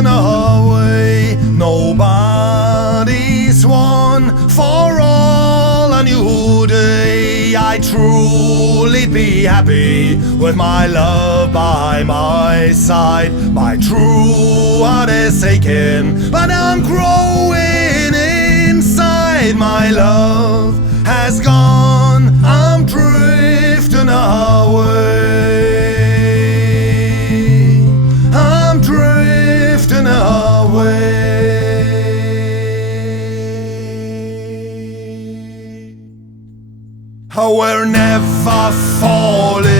drifting away. Nobody's won for all a new day. I truly be happy with my love by my side. My true heart is aching, but I'm growing inside. My love has gone, I'm drifting away. I'm drifting away. Oh, we're never falling,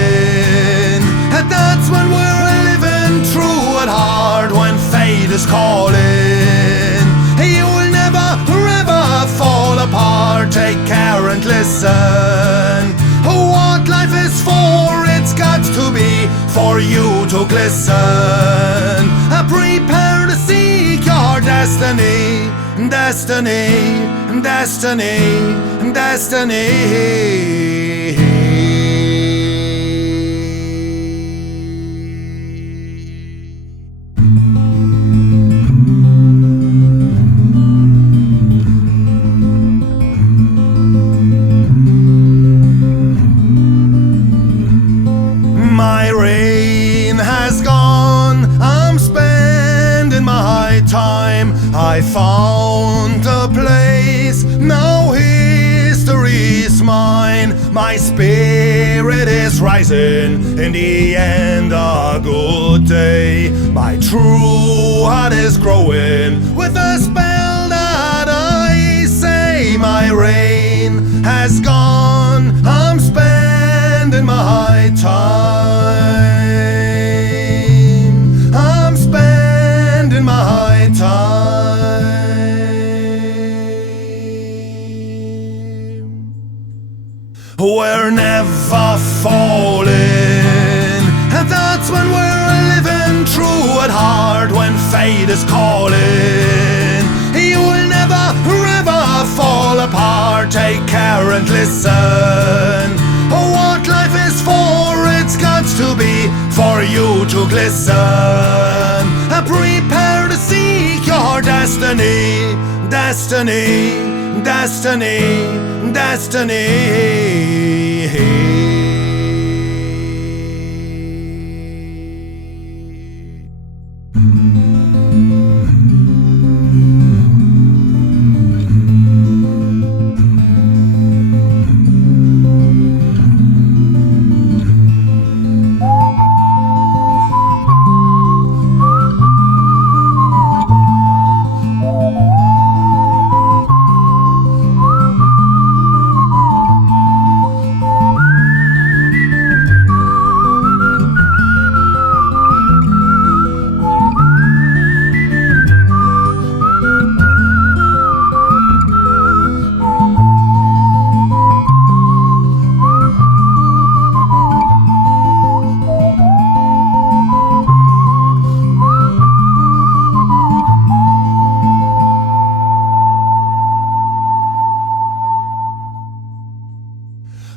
and that's when we're living true at heart. When fate is calling, you will never ever fall apart. Take care and listen. What life is for, it's got to be for you to glisten. Prepare to seek your destiny, destiny, destiny, destiny. My rain has gone, I'm spending my time. I found a place, now history's mine. My spirit is rising, in the end a good day. My true heart is growing with the spell that I say. My rain has gone, I'm spending my time. I'm spending my time. We're never falling, and that's when we're living true at heart. When fate is calling, you will never ever fall apart. Take care and listen. What life is for, it's got to be for you to glisten. Prepare to seek your destiny, destiny, destiny, destiny.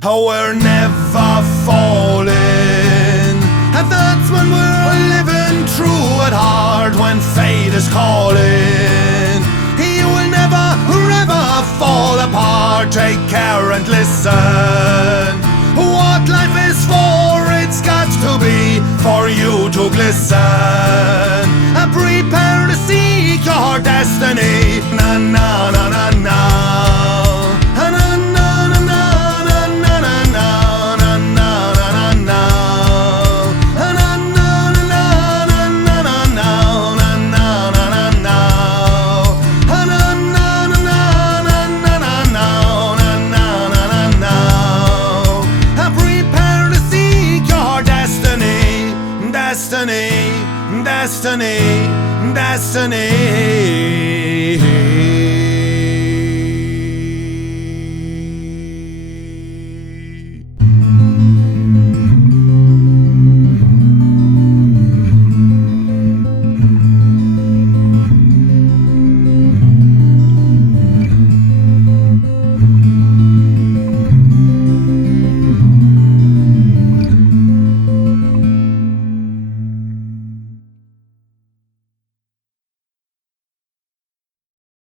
We're never falling, and that's when we're living true at heart. When fate is calling, you will never ever fall apart. Take care and listen. What life is for, it's got to be for you to glisten. Prepare to seek your destiny. Na na na na na. Destiny, destiny, destiny.